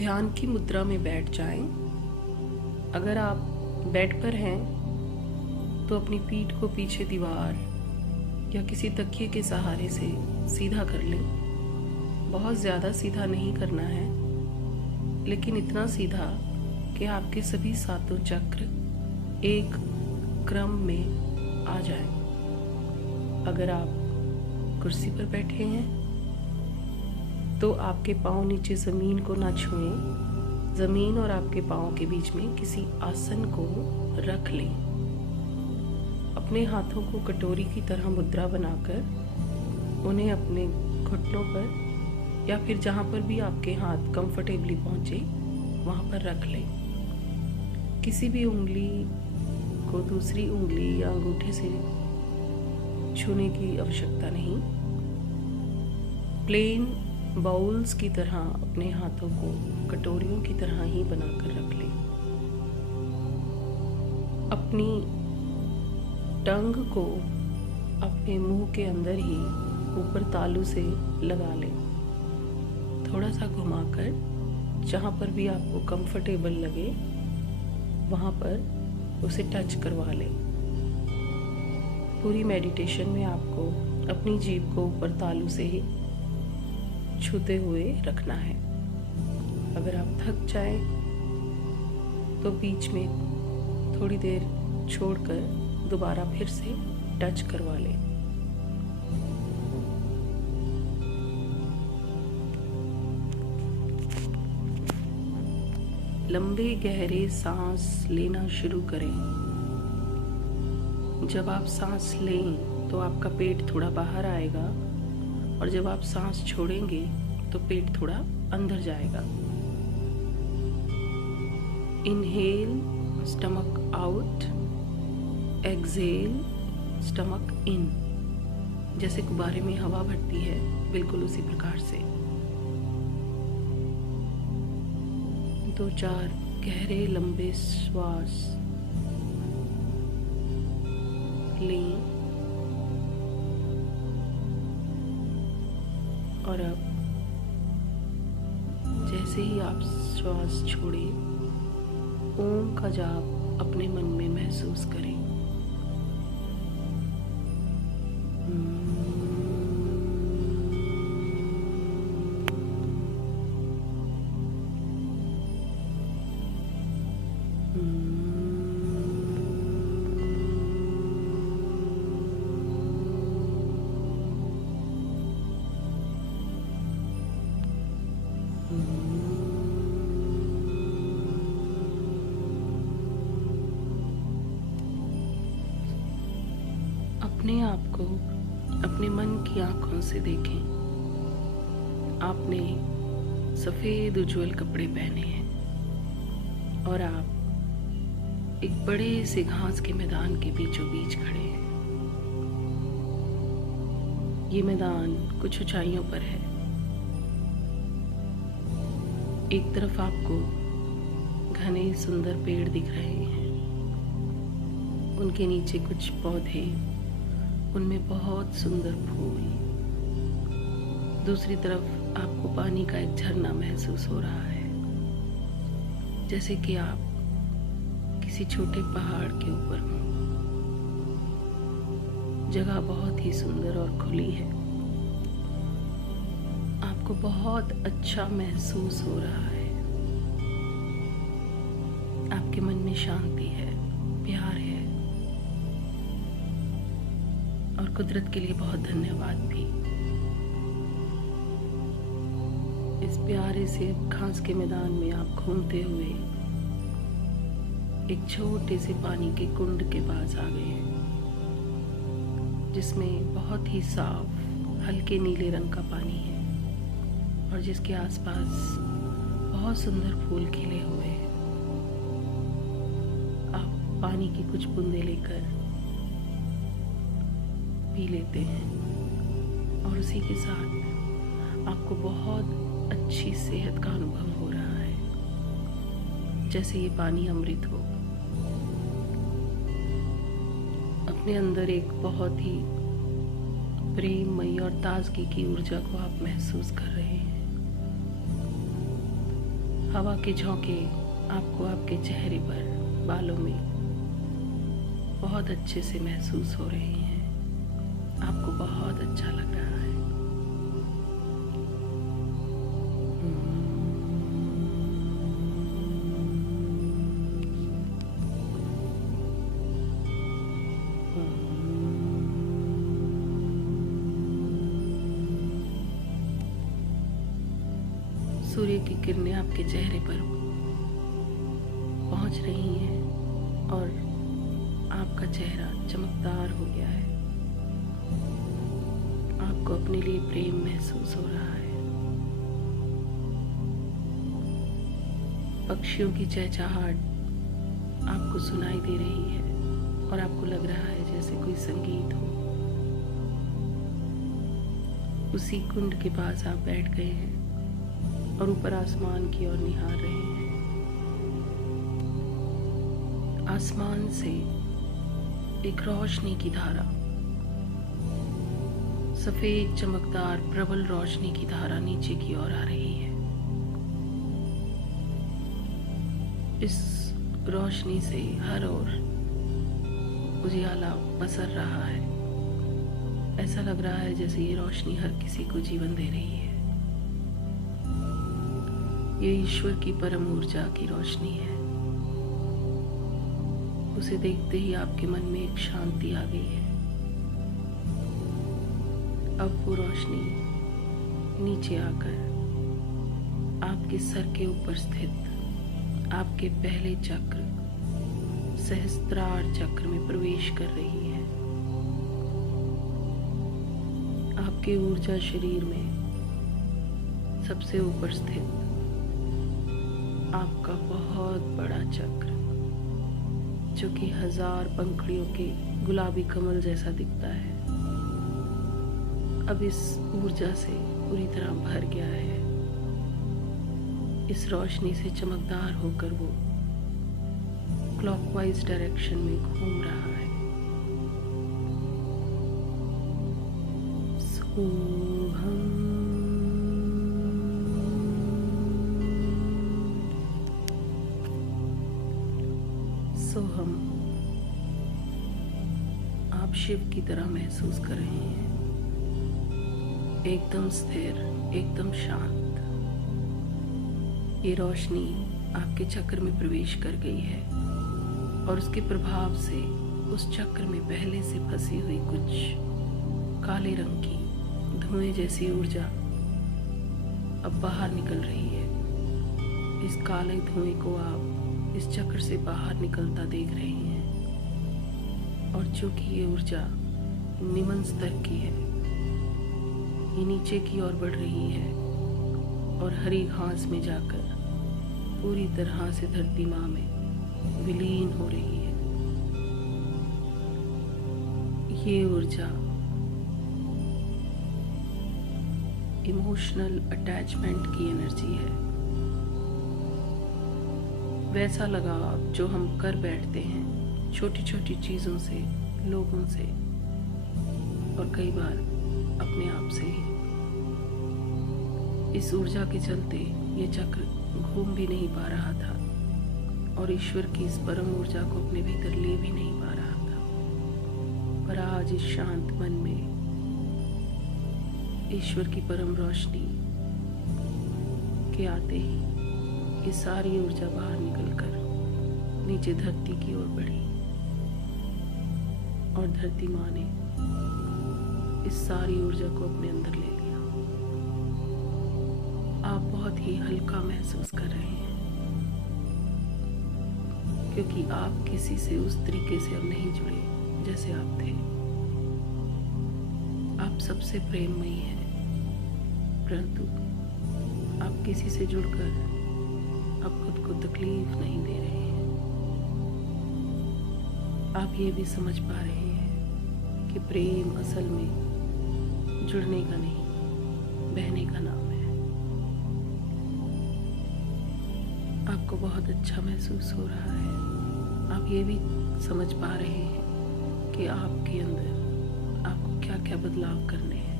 ध्यान की मुद्रा में बैठ जाएं। अगर आप बेड पर हैं तो अपनी पीठ को पीछे दीवार या किसी तकिए के सहारे से सीधा कर लें। बहुत ज़्यादा सीधा नहीं करना है, लेकिन इतना सीधा कि आपके सभी सातों चक्र एक क्रम में आ जाएं। अगर आप कुर्सी पर बैठे हैं तो आपके पाँव नीचे ज़मीन को ना छुएं। ज़मीन और आपके पाँव के बीच में किसी आसन को रख लें। अपने हाथों को कटोरी की तरह मुद्रा बनाकर उन्हें अपने घुटनों पर या फिर जहाँ पर भी आपके हाथ कंफर्टेबली पहुँचे वहाँ पर रख लें। किसी भी उंगली को दूसरी उंगली या अंगूठे से छूने की आवश्यकता नहीं। प्लेन बाउल्स की तरह अपने हाथों को कटोरियों की तरह ही बनाकर रख लें। अपनी टंग को अपने मुंह के अंदर ही ऊपर तालू से लगा लें। थोड़ा सा घुमाकर जहाँ पर भी आपको कंफर्टेबल लगे वहाँ पर उसे टच करवा लें। पूरी मेडिटेशन में आपको अपनी जीभ को ऊपर तालू से ही छूते हुए रखना है। अगर आप थक जाएं तो बीच में थोड़ी देर छोड़कर दोबारा फिर से टच करवा लें। लंबे गहरे सांस लेना शुरू करें। जब आप सांस लें तो आपका पेट थोड़ा बाहर आएगा और जब आप सांस छोड़ेंगे तो पेट थोड़ा अंदर जाएगा। Inhale stomach out, exhale stomach इन। जैसे गुब्बारे में हवा भरती है, बिल्कुल उसी प्रकार से 2-4 गहरे लंबे श्वास लें और अब जैसे ही आप श्वास छोड़ें, ओम का जाप अपने मन में महसूस करें। अपने आप को अपने मन की आंखों से देखें। आपने सफ़ेद उज्जवल कपड़े पहने हैं और आप एक बड़े से घास के मैदान के बीचों बीच खड़े हैं। ये मैदान कुछ ऊंचाइयों पर है। एक तरफ आपको घने सुंदर पेड़ दिख रहे हैं, उनके नीचे कुछ पौधे, उनमें बहुत सुंदर फूल। दूसरी तरफ आपको पानी का एक झरना महसूस हो रहा है, जैसे कि आप किसी छोटे पहाड़ के ऊपर हों। जगह बहुत ही सुंदर और खुली है। आपको बहुत अच्छा महसूस हो रहा है। आपके मन में शांति है, प्यार है और कुदरत के लिए बहुत धन्यवाद भी। इस प्यारे से घास के मैदान में आप घूमते हुए एक छोटे से पानी के कुंड के पास आ गए हैं, जिसमें बहुत ही साफ हल्के नीले रंग का पानी है और जिसके आसपास बहुत सुंदर फूल खिले हुए हैं। आप पानी की कुछ बूंदें लेकर पी लेते हैं और उसी के साथ आपको बहुत अच्छी सेहत का अनुभव हो रहा है, जैसे ये पानी अमृत हो। अपने अंदर एक बहुत ही प्रेममयी और ताजगी की ऊर्जा को आप महसूस कर रहे हैं। हवा के झोंके आपको आपके चेहरे पर, बालों में बहुत अच्छे से महसूस हो रहे हैं। आपको बहुत अच्छा लग रहा है। सूर्य की किरणें आपके चेहरे पर पहुंच रही हैं और आपका चेहरा चमकदार हो गया है। आपको अपने लिए प्रेम महसूस हो रहा है। पक्षियों की चहचहाट आपको सुनाई दे रही है और आपको लग रहा है जैसे कोई संगीत हो। उसी कुंड के पास आप बैठ गए हैं और ऊपर आसमान की ओर निहार रहे हैं। आसमान से एक रोशनी की धारा, सफेद चमकदार प्रबल रोशनी की धारा नीचे की ओर आ रही है। इस रोशनी से हर ओर उजियाला पसर रहा है। ऐसा लग रहा है जैसे ये रोशनी हर किसी को जीवन दे रही है। ये ईश्वर की परम ऊर्जा की रोशनी है। उसे देखते ही आपके मन में एक शांति आ गई है। अब वो रोशनी नीचे आकर आपके सर के ऊपर स्थित आपके पहले चक्र सहस्त्रार चक्र में प्रवेश कर रही है। आपके ऊर्जा शरीर में सबसे ऊपर स्थित आपका बहुत बड़ा चक्र, जो कि 1000 पंखुड़ियों के गुलाबी कमल जैसा दिखता है, अब इस ऊर्जा से पूरी तरह भर गया है। इस रोशनी से चमकदार होकर वो क्लॉकवाइज डायरेक्शन में घूम रहा है। सोहम आप शिव की तरह महसूस कर रहे हैं, एकदम स्थिर, एकदम शांत। ये रोशनी आपके चक्र में प्रवेश कर गई है और उसके प्रभाव से उस चक्र में पहले से फंसी हुई कुछ काले रंग की धुएं जैसी ऊर्जा अब बाहर निकल रही है। इस काले धुएं को आप इस चक्र से बाहर निकलता देख रहे हैं और चूंकि ये ऊर्जा निम्न स्तर की है, ये नीचे की ओर बढ़ रही है और हरी घास में जाकर पूरी तरह से धरती माँ में विलीन हो रही है। ये ऊर्जा इमोशनल अटैचमेंट की एनर्जी है। वैसा लगाव जो हम कर बैठते हैं छोटी छोटी चीज़ों से, लोगों से और कई बार अपने आप से ही। इस ऊर्जा के चलते ये चक्र घूम भी नहीं पा रहा था और ईश्वर की इस परम ऊर्जा को अपने भीतर ले भी नहीं पा रहा था। पर आज इस शांत मन में ईश्वर की परम रोशनी के आते ही ये सारी ऊर्जा बाहर निकलकर नीचे धरती की ओर बढ़ी और धरती माँ ने इस सारी ऊर्जा को अपने अंदर ले लिया। आप बहुत ही हल्का महसूस कर रहे हैं क्योंकि आप किसी से उस तरीके से अब नहीं जुड़े जैसे आप थे। आप सबसे प्रेममयी हैं, परंतु आप किसी से जुड़कर अब खुद को तकलीफ नहीं दे रहे हैं। आप ये भी समझ पा रहे हैं कि प्रेम असल में जुड़ने का नहीं, बहने का नाम है। आपको बहुत अच्छा महसूस हो रहा है। आप ये भी समझ पा रहे हैं कि आपके अंदर आपको क्या क्या बदलाव करने हैं।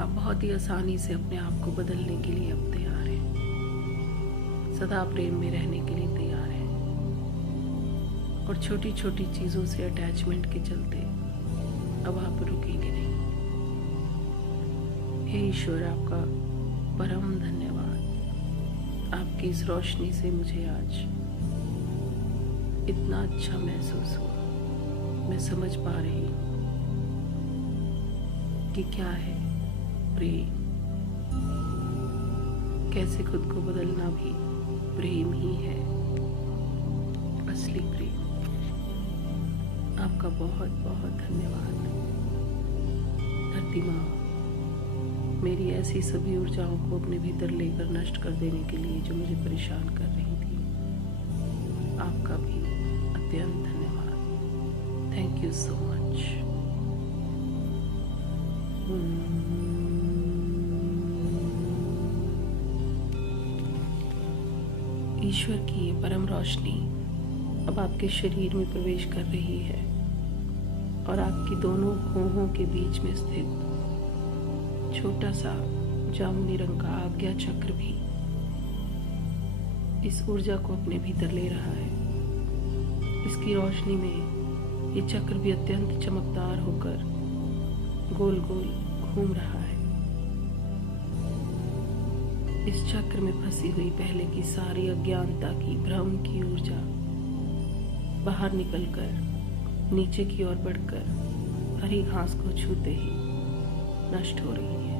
आप बहुत ही आसानी से अपने आप को बदलने के लिए अब तैयार हैं। सदा प्रेम में रहने के लिए तैयार हैं और छोटी छोटी चीज़ों से अटैचमेंट के चलते अब आप रुकेंगे नहीं। हे ईश्वर, आपका परम धन्यवाद। आपकी इस रोशनी से मुझे आज इतना अच्छा महसूस हुआ। मैं समझ पा रही हूँ कि क्या है प्रेम, कैसे खुद को बदलना भी प्रेम ही है, असली प्रेम। आपका बहुत बहुत धन्यवाद धरती माँ, मेरी ऐसी सभी ऊर्जाओं को अपने भीतर लेकर नष्ट कर देने के लिए जो मुझे परेशान कर रही थी। आपका भी अत्यंत धन्यवाद। Thank you so much. ईश्वर की ये परम रोशनी अब आपके शरीर में प्रवेश कर रही है और आपकी दोनों भौहों के बीच में स्थित छोटा सा जामुनी रंग का आज्ञा चक्र भी इस ऊर्जा को अपने भीतर ले रहा है। इसकी रोशनी में ये चक्र भी अत्यंत चमकदार होकर गोल गोल घूम रहा है। इस चक्र में फंसी हुई पहले की सारी अज्ञानता की भ्रम की ऊर्जा बाहर निकलकर नीचे की ओर बढ़कर हरी घास को छूते ही नष्ट हो रही है।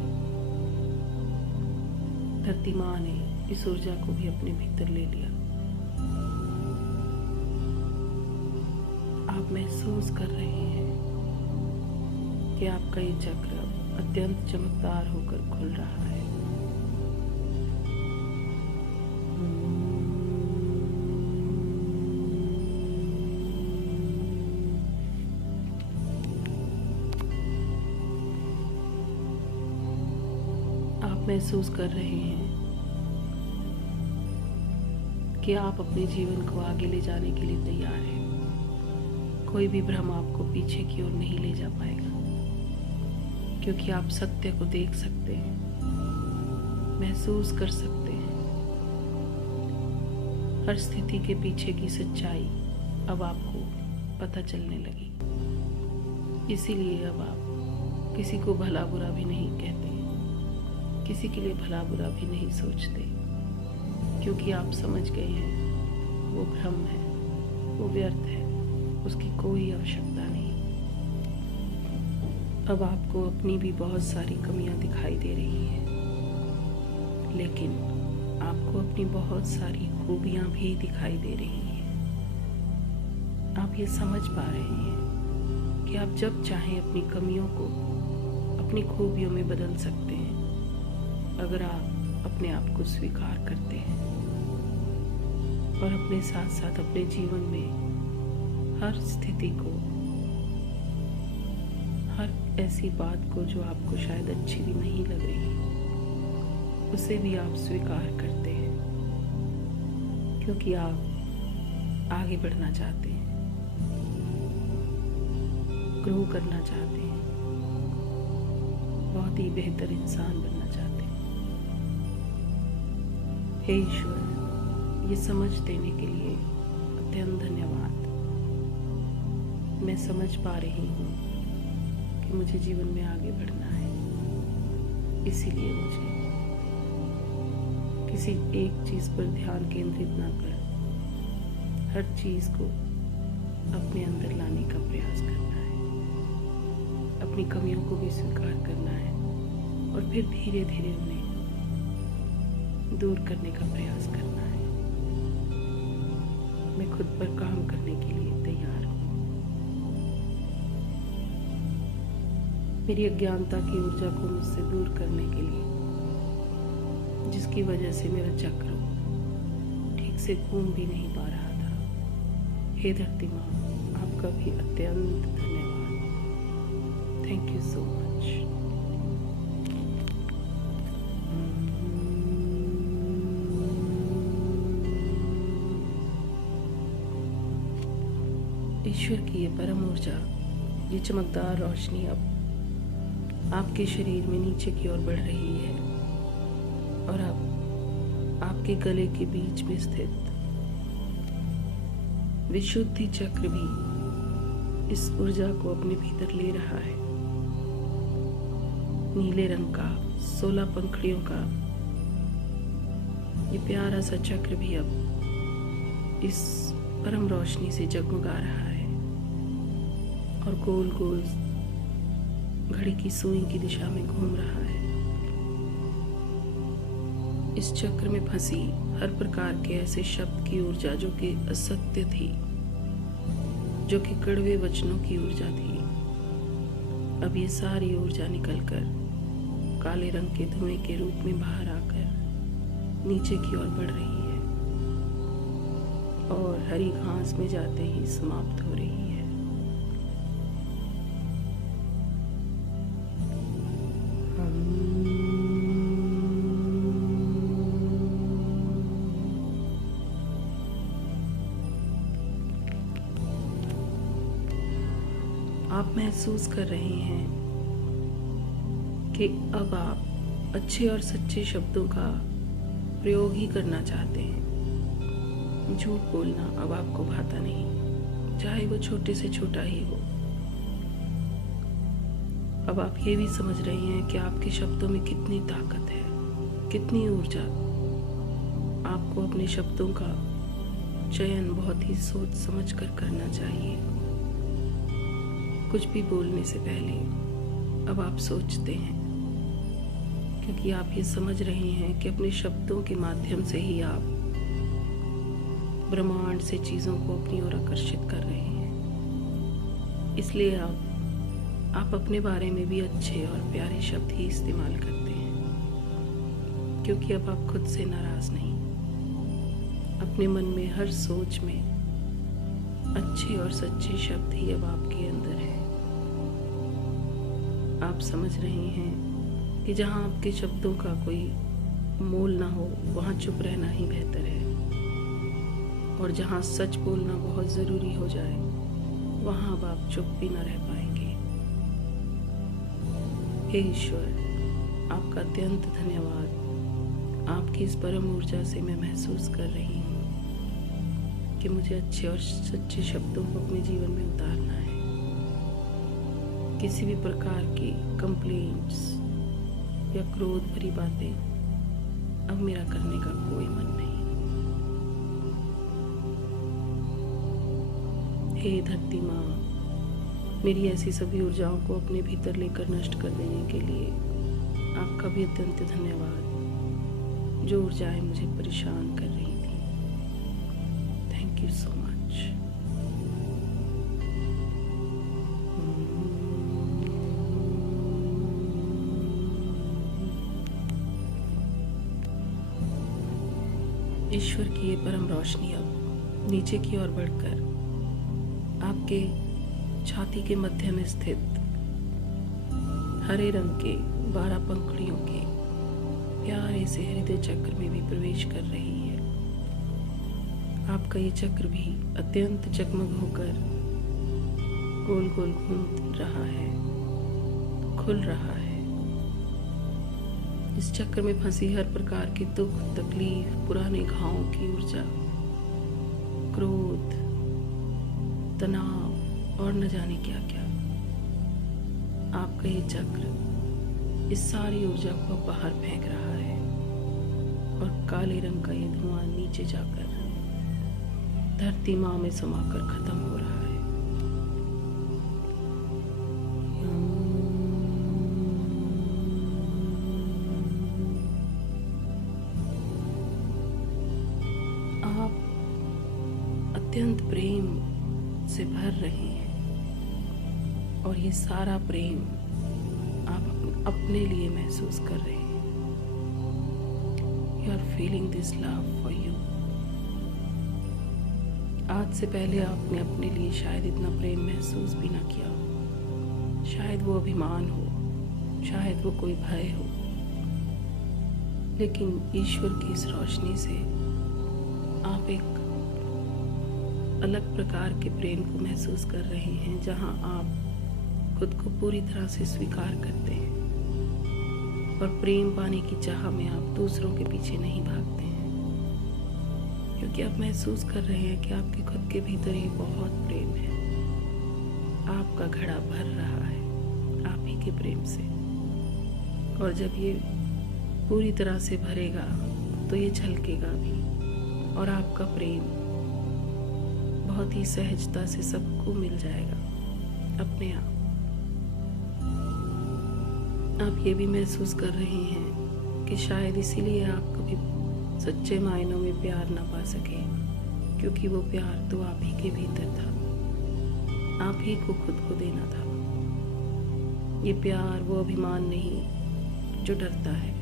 धरती माँ ने इस ऊर्जा को भी अपने भीतर ले लिया। आप महसूस कर रहे हैं कि आपका ये चक्र अत्यंत चमकदार होकर खुल रहा है। आप महसूस कर रहे हैं कि आप अपने जीवन को आगे ले जाने के लिए तैयार हैं। कोई भी भ्रम आपको पीछे की ओर नहीं ले जा पाएगा, क्योंकि आप सत्य को देख सकते हैं, महसूस कर सकते हैं। हर स्थिति के पीछे की सच्चाई अब आपको पता चलने लगी। इसीलिए अब आप किसी को भला बुरा भी नहीं कहते, किसी के लिए भला बुरा भी नहीं सोचते, क्योंकि आप समझ गए हैं वो भ्रम है, वो व्यर्थ है, उसकी कोई आवश्यकता नहीं। अब आपको अपनी भी बहुत सारी कमियां दिखाई दे रही हैं, लेकिन आपको अपनी बहुत सारी खूबियां भी दिखाई दे रही हैं। आप ये समझ पा रहे हैं कि आप जब चाहें अपनी कमियों को अपनी खूबियों में बदल सकते हैं, अगर आप अपने आप को स्वीकार करते हैं और अपने साथ साथ अपने जीवन में हर स्थिति को, हर ऐसी बात को जो आपको शायद अच्छी भी नहीं लग रही, उसे भी आप स्वीकार करते हैं, क्योंकि आप आगे बढ़ना चाहते हैं, ग्रो करना चाहते हैं, बहुत ही बेहतर इंसान बनना चाहते हैं। हे ईश्वर, ये समझ देने के लिए अत्यंत धन्यवाद। मैं समझ पा रही हूँ कि मुझे जीवन में आगे बढ़ना है, इसीलिए मुझे किसी एक चीज़ पर ध्यान केंद्रित ना कर हर चीज़ को अपने अंदर लाने का प्रयास करना है, अपनी कमियों को भी स्वीकार करना है और फिर धीरे धीरे उन्हें दूर करने का प्रयास करना है। मैं खुद पर काम करने के लिए तैयार हूँ। मेरी अज्ञानता की ऊर्जा को मुझसे दूर करने के लिए, जिसकी वजह से मेरा चक्र ठीक से घूम भी नहीं पा रहा था। हे धरती माँ, आपका भी अत्यंत धन्यवाद। Thank you so much. ईश्वर की ये परम ऊर्जा, ये चमकदार रोशनी अब आपके शरीर में नीचे की ओर बढ़ रही है और अब आपके आपके गले के बीच में स्थित विशुद्धि चक्र भी इस ऊर्जा को अपने भीतर ले रहा है। नीले रंग का 16 पंखुड़ियों का ये प्यारा सा चक्र भी अब इस परम रोशनी से जगमगा रहा है और गोल गोल घड़ी की सुई की दिशा में घूम रहा है। इस चक्र में फंसी हर प्रकार के ऐसे शब्द की ऊर्जा जो कि असत्य थी, जो कि कड़वे वचनों की ऊर्जा थी, अब ये सारी ऊर्जा निकलकर काले रंग के धुएं के रूप में बाहर आकर नीचे की ओर बढ़ रही है और हरी घास में जाते ही समाप्त हो रही है। आप महसूस कर रहे हैं कि अब आप अच्छे और सच्चे शब्दों का प्रयोग ही करना चाहते हैं। झूठ बोलना अब आपको भाता नहीं, चाहे वो छोटे से छोटा ही हो। अब आप ये भी समझ रहे हैं कि आपके शब्दों में कितनी ताकत है, कितनी ऊर्जा। आपको अपने शब्दों का चयन बहुत ही सोच समझ कर करना चाहिए। कुछ भी बोलने से पहले अब आप सोचते हैं, क्योंकि आप ये समझ रहे हैं कि अपने शब्दों के माध्यम से ही आप ब्रह्मांड से चीज़ों को अपनी ओर आकर्षित कर रहे हैं। इसलिए आप अपने बारे में भी अच्छे और प्यारे शब्द ही इस्तेमाल करते हैं, क्योंकि अब आप खुद से नाराज नहीं। अपने मन में हर सोच में अच्छे और सच्चे शब्द ही अब आपके अंदर है। आप समझ रहे हैं कि जहाँ आपके शब्दों का कोई मोल ना हो वहाँ चुप रहना ही बेहतर है, और जहाँ सच बोलना बहुत ज़रूरी हो जाए वहाँ अब आप चुप भी ना रह पाएंगे। हे ईश्वर, आपका अत्यंत धन्यवाद। आपकी इस परम ऊर्जा से मैं महसूस कर रही हूँ कि मुझे अच्छे और सच्चे शब्दों को अपने जीवन में उतारना है। किसी भी प्रकार की कंप्लेंट्स या क्रोध भरी बातें अब मेरा करने का कोई मन नहीं। हे धरती माँ, मेरी ऐसी सभी ऊर्जाओं को अपने भीतर लेकर नष्ट कर देने के लिए आपका भी अत्यंत धन्यवाद। जो ऊर्जाएं मुझे परेशान कर रही थी, थैंक यू सो मच। ईश्वर की ये परम रोशनी अब नीचे की ओर बढ़कर आपके छाती के मध्य में स्थित हरे रंग के 12 पंखुड़ियों के प्यारे से हृदय चक्र में भी प्रवेश कर रही है। आपका ये चक्र भी अत्यंत जगमग होकर गोल गोल घूम रहा है, खुल रहा है। इस चक्र में फंसी हर प्रकार के दुख, तकलीफ, पुराने घावों की ऊर्जा, क्रोध, तनाव और न जाने क्या क्या, आपका ये चक्र इस सारी ऊर्जा को बाहर फेंक रहा है और काले रंग का ये धुआं नीचे जाकर धरती माँ में समाकर खत्म हो रहा है। अत्यंत प्रेम से भर रहे हैं और ये सारा प्रेम आप अपने लिए महसूस कर रहे हैं। You are feeling this love for you. आज से पहले आपने अपने लिए शायद इतना प्रेम महसूस भी ना किया हो। शायद वो अभिमान हो, शायद वो कोई भय हो, लेकिन ईश्वर की इस रोशनी से आप एक अलग प्रकार के प्रेम को महसूस कर रहे हैं, जहां आप खुद को पूरी तरह से स्वीकार करते हैं और प्रेम पाने की चाह में आप दूसरों के पीछे नहीं भागते हैं। क्योंकि आप महसूस कर रहे हैं कि आपके खुद के भीतर ही बहुत प्रेम है। आपका घड़ा भर रहा है आप ही के प्रेम से, और जब ये पूरी तरह से भरेगा तो ये छलकेगा भी, और आपका प्रेम बहुत ही सहजता से सबको मिल जाएगा अपने आप। आप ये भी महसूस कर रहे हैं कि शायद इसीलिए आप कभी सच्चे मायनों में प्यार ना पा सके, क्योंकि वो प्यार तो आप ही के भीतर था, आप ही को खुद को देना था। ये प्यार वो अभिमान नहीं जो डरता है,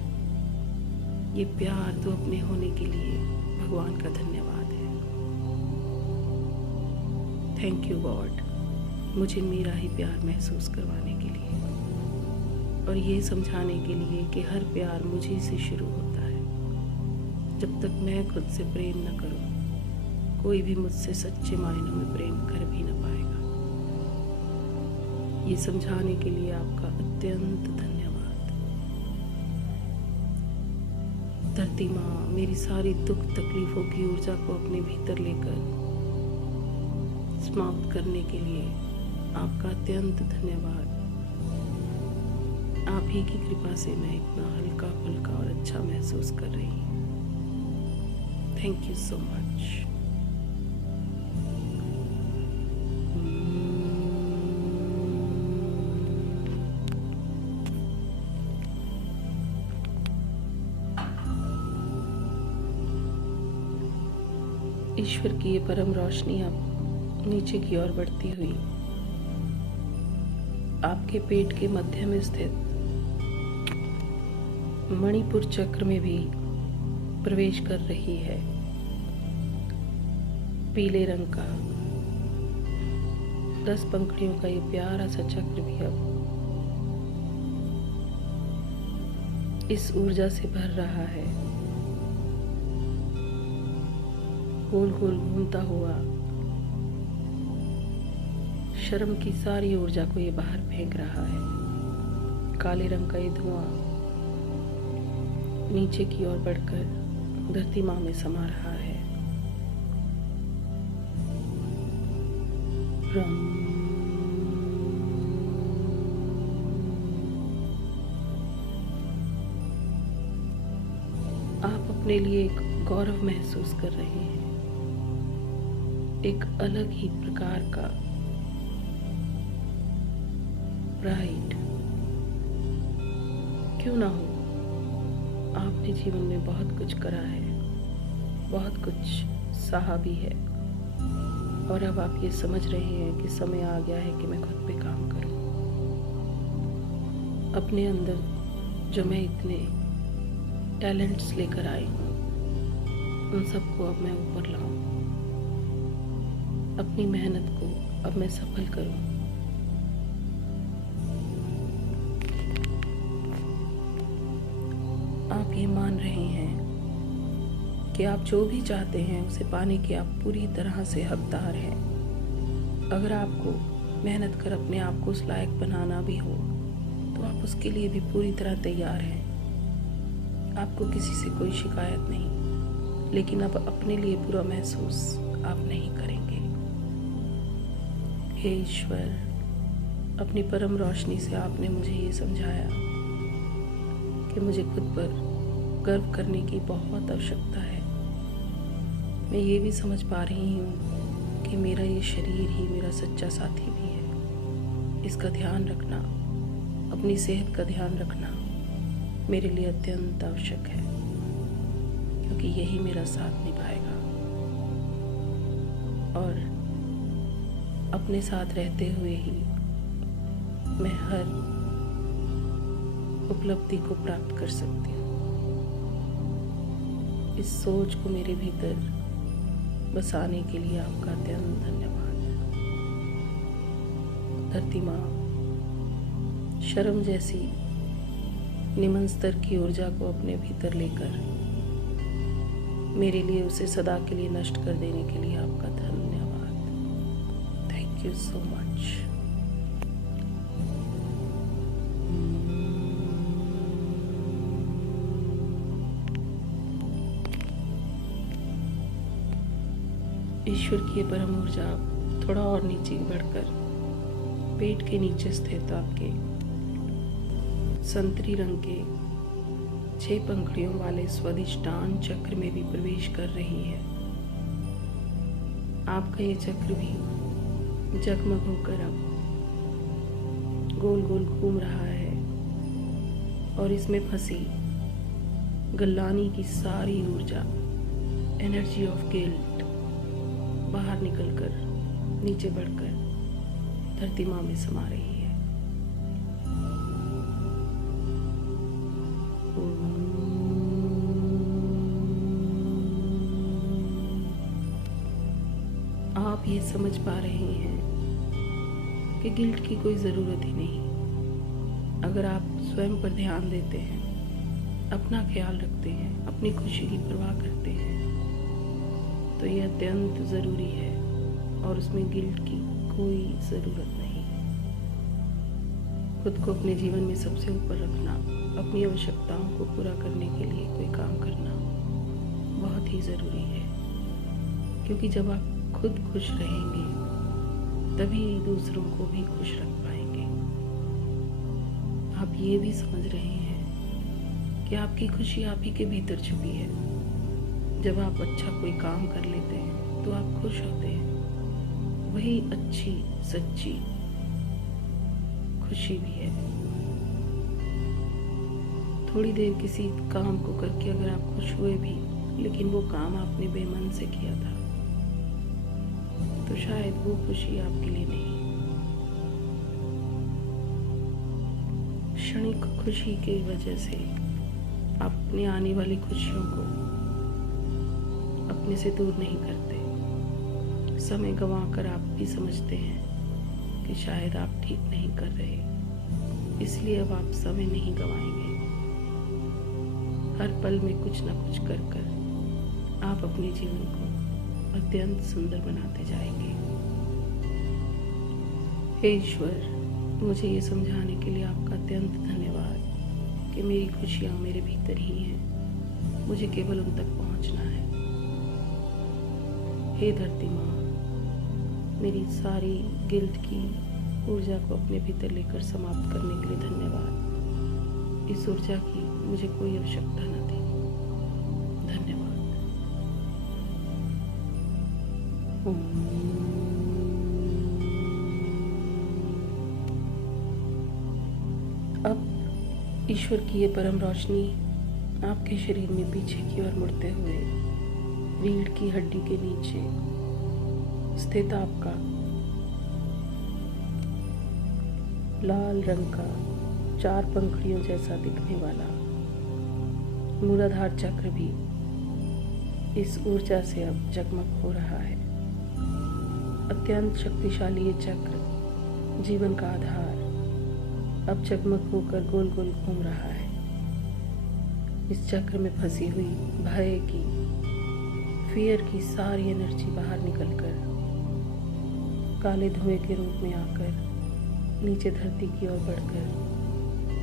ये प्यार तो अपने होने के लिए भगवान का धन्यवाद है। थैंक यू गॉड, मुझे मेरा ही प्यार महसूस करवाने के लिए, और ये समझाने के लिए कि हर प्यार मुझे से शुरू होता है। जब तक मैं खुद से प्रेम न करूं, कोई भी मुझसे सच्चे मायनों में प्रेम कर भी न पाएगा। ये समझाने के लिए आपका अत्यंत धन्यवाद। धरती माँ मेरी सारी दुख तकलीफों की ऊर्जा को अपने भीतर लेकर समाप्त करने के लिए आपका अत्यंत धन्यवाद। आप ही की कृपा से मैं इतना हल्का फुल्का और अच्छा महसूस कर रही हूँ। Thank you so much. ईश्वर की ये परम रोशनी अब नीचे की ओर बढ़ती हुई आपके पेट के मध्य में स्थित मणिपुर चक्र में भी प्रवेश कर रही है। पीले रंग का 10 पंखुड़ियों का ये प्यारा सा चक्र भी अब इस ऊर्जा से भर रहा है। गोल गोल घूमता हुआ शर्म की सारी ऊर्जा को ये बाहर फेंक रहा है। काले रंग का ये धुआं नीचे की ओर बढ़कर धरती माँ में समा रहा है। आप अपने लिए एक गौरव महसूस कर रहे हैं, एक अलग ही प्रकार का प्राइड। क्यों ना हो, आपने जीवन में बहुत कुछ करा है, बहुत कुछ सहा भी है, और अब आप ये समझ रहे हैं कि समय आ गया है कि मैं खुद पे काम करूं। अपने अंदर जो मैं इतने टैलेंट्स लेकर आई हूँ, उन सबको अब मैं ऊपर लाऊं। अपनी मेहनत को अब मैं सफल करूं। आप ये मान रहे हैं कि आप जो भी चाहते हैं उसे पाने के आप पूरी तरह से हकदार हैं। अगर आपको मेहनत कर अपने आप को उस लायक बनाना भी हो तो आप उसके लिए भी पूरी तरह तैयार हैं। आपको किसी से कोई शिकायत नहीं, लेकिन अब अपने लिए बुरा महसूस आप नहीं करेंगे। हे ईश्वर, अपनी परम रोशनी से आपने मुझे ये समझाया कि मुझे खुद पर गर्व करने की बहुत आवश्यकता है। मैं ये भी समझ पा रही हूँ कि मेरा ये शरीर ही मेरा सच्चा साथी भी है। इसका ध्यान रखना, अपनी सेहत का ध्यान रखना मेरे लिए अत्यंत आवश्यक है, क्योंकि यही मेरा साथ निभाएगा। और अपने साथ रहते हुए ही मैं हर उपलब्धि को प्राप्त कर सकती हूँ। इस सोच को मेरे भीतर बसाने के लिए आपका अत्यंत धन्यवाद। धरती माँ, शर्म जैसी निम्न स्तर की ऊर्जा को अपने भीतर लेकर मेरे लिए उसे सदा के लिए नष्ट कर देने के लिए आपका धन्यवाद। Thank you so much. ईश्वर की ये परम ऊर्जा थोड़ा और नीचे बढ़कर पेट के नीचे स्थित आपके संतरी रंग के 6 पंखुड़ियों वाले स्वादिष्टान चक्र में भी प्रवेश कर रही है। आपका ये चक्र भी जगमग होकर अब गोल गोल घूम रहा है और इसमें फंसी गल्लानी की सारी ऊर्जा, एनर्जी ऑफ गिल्ट, बाहर निकलकर नीचे बढ़कर धरती माँ में समा रही है। आप ये समझ पा रहे हैं कि गिल्ट की कोई ज़रूरत ही नहीं। अगर आप स्वयं पर ध्यान देते हैं, अपना ख्याल रखते हैं, अपनी खुशी की परवाह करते हैं, तो ये अत्यंत ज़रूरी है और उसमें गिल्ट की कोई ज़रूरत नहीं। खुद को अपने जीवन में सबसे ऊपर रखना, अपनी आवश्यकताओं को पूरा करने के लिए कोई काम करना बहुत ही ज़रूरी है, क्योंकि जब आप खुद खुश रहेंगे तभी दूसरों को भी खुश रख पाएंगे। आप ये भी समझ रहे हैं कि आपकी खुशी आप ही के भीतर छुपी है। जब आप अच्छा कोई काम कर लेते हैं तो आप खुश होते हैं। वही अच्छी सच्ची खुशी भी है। थोड़ी देर किसी काम को करके अगर आप खुश हुए भी, लेकिन वो काम आपने बेमन से किया था, तो शायद वो खुशी आपके लिए नहीं। क्षणिक खुशी की वजह से आप अपनी आने वाली खुशियों को अपने से दूर नहीं करते। समय गंवाकर आप भी समझते हैं कि शायद आप ठीक नहीं कर रहे, इसलिए अब आप समय नहीं गंवाएंगे। हर पल में कुछ ना कुछ कर कर आप अपने जीवन को अत्यंत सुंदर बनाते जाएंगे। हे ईश्वर, मुझे ये समझाने के लिए आपका अत्यंत धन्यवाद कि मेरी खुशियाँ मेरे भीतर ही हैं, मुझे केवल उन तक पहुँचना है। हे धरती माँ, मेरी सारी गिल्ट की ऊर्जा को अपने भीतर लेकर समाप्त करने के लिए धन्यवाद। इस ऊर्जा की मुझे कोई आवश्यकता न थी। धन्यवाद। अब ईश्वर की ये परम रोशनी आपके शरीर में पीछे की ओर मुड़ते हुए रीढ़ की हड्डी के नीचे स्थित आपका लाल रंग का 4 पंखुड़ियों जैसा दिखने वाला मूलाधार चक्र भी इस ऊर्जा से अब जगमग हो रहा है। अत्यंत शक्तिशाली ये चक्र, जीवन का आधार, अब जगमग होकर गोल गोल घूम रहा है। इस चक्र में फंसी हुई भय की, फियर की सारी एनर्जी बाहर निकलकर काले धुएं के रूप में आकर नीचे धरती की ओर बढ़कर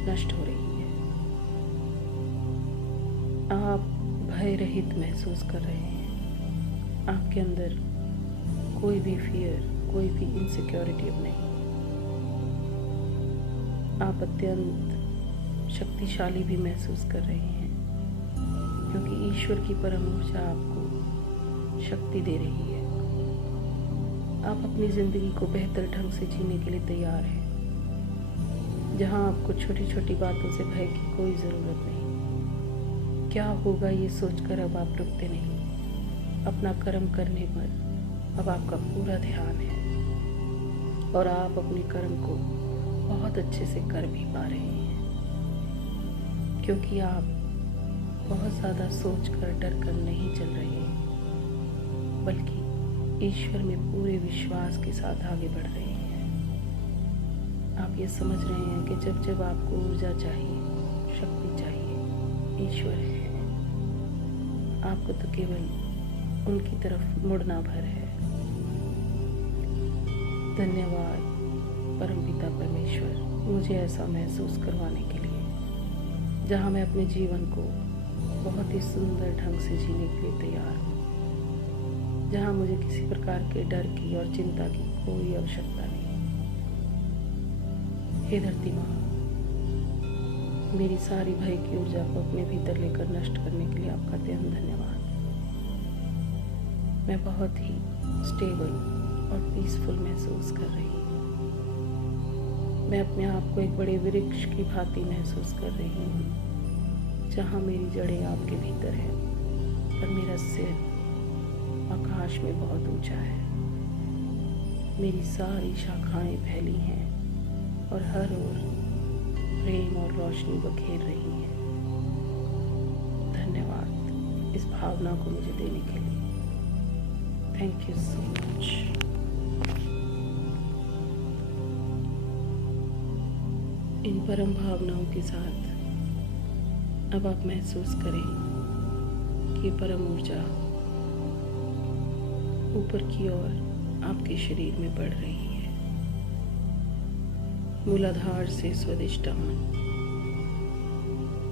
नष्ट हो रही है। आप भय रहित महसूस कर रहे हैं। आपके अंदर कोई भी फियर, कोई भी इनसिक्योरिटी अब नहीं। आप अत्यंत शक्तिशाली भी महसूस कर रहे हैं, क्योंकि ईश्वर की परम ऊर्जा आपको शक्ति दे रही है। आप अपनी ज़िंदगी को बेहतर ढंग से जीने के लिए तैयार हैं, जहां आपको छोटी छोटी बातों से भय की कोई ज़रूरत नहीं। क्या होगा ये सोचकर अब आप रुकते नहीं। अपना कर्म करने पर अब आपका पूरा ध्यान है और आप अपने कर्म को बहुत अच्छे से कर भी पा रहे हैं, क्योंकि आप बहुत ज़्यादा सोच कर डर कर नहीं चल रहे हैं, बल्कि ईश्वर में पूरे विश्वास के साथ आगे बढ़ रहे हैं। आप ये समझ रहे हैं कि जब जब आपको ऊर्जा चाहिए, शक्ति चाहिए, ईश्वर है। आपको तो केवल उनकी तरफ मुड़ना भर है। धन्यवाद परमपिता परमेश्वर, मुझे ऐसा महसूस करवाने के लिए, जहाँ मैं अपने जीवन को बहुत ही सुंदर ढंग से जीने के लिए तैयार हूँ। जहाँ मुझे किसी प्रकार के डर की और चिंता की कोई आवश्यकता नहीं। हे धरती माँ, मेरी सारी भय की ऊर्जा को अपने भीतर लेकर नष्ट करने के लिए आपका अत्यंत धन्यवाद। मैं बहुत ही स्टेबल और पीसफुल महसूस कर रही हूँ। मैं अपने आप को एक बड़े वृक्ष की भांति महसूस कर रही हूँ, जहाँ मेरी जड़ें आपके भीतर हैं और मेरा सिर आकाश में बहुत ऊंचा है। मेरी सारी शाखाएं फैली हैं और हर ओर प्रेम और रोशनी बखेर रही हैं। धन्यवाद इस भावना को मुझे देने के लिए। Thank you so much. इन परम भावनाओं के साथ अब आप महसूस करें कि परम ऊर्जा ऊपर की ओर आपके शरीर में बढ़ रही है। मूलाधार से स्वादिष्टान,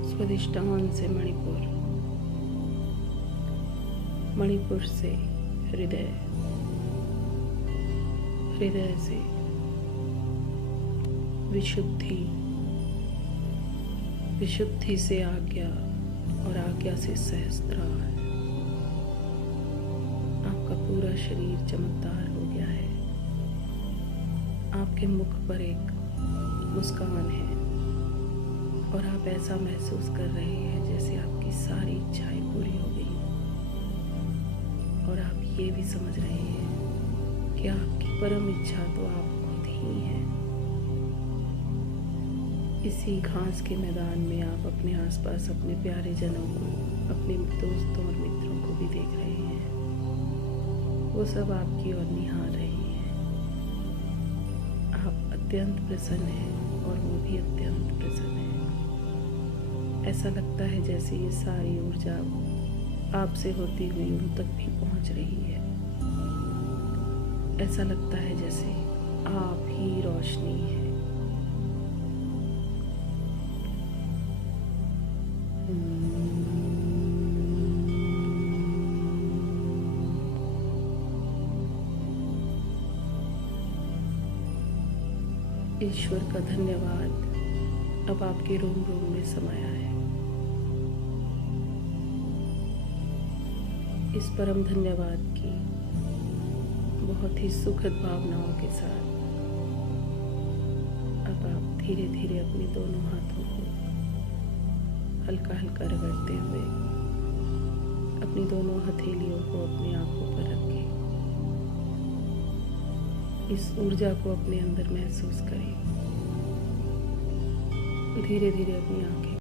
स्वादिष्टान से मणिपुर, मणिपुर से हृदय, हृदय से विशुद्धि, विशुद्धि से आज्ञा और आज्ञा से सहस्त्रार। आपका पूरा शरीर चमकदार हो गया है। आपके मुख पर एक मुस्कान है और आप ऐसा महसूस कर रहे हैं जैसे आपकी सारी इच्छाएं पूरी हो गई और आप ये भी समझ रहे हैं कि आपकी परम इच्छा तो आप खुद ही हैं। इसी घास के मैदान में आप अपने आसपास अपने प्यारे जनों को, अपने दोस्तों और मित्रों को भी देख रहे हैं। वो सब आपकी ओर निहार रहे हैं। आप अत्यंत प्रसन्न हैं और वो भी अत्यंत प्रसन्न है। ऐसा लगता है जैसे ये सारी ऊर्जा आपसे होती हुई उन तक भी पहुंच रही है। ऐसा लगता है जैसे आप ही रोशनी है। ईश्वर का धन्यवाद अब आपके रोम रोम में समाया है। इस परम धन्यवाद की बहुत ही सुखद भावनाओं के साथ अब आप धीरे धीरे अपने दोनों हाथों को हल्का हल्का रगड़ते हुए अपनी दोनों हथेलियों को अपनी आंखों पर रखें। इस ऊर्जा को अपने अंदर महसूस करें। धीरे धीरे अपनी आंखें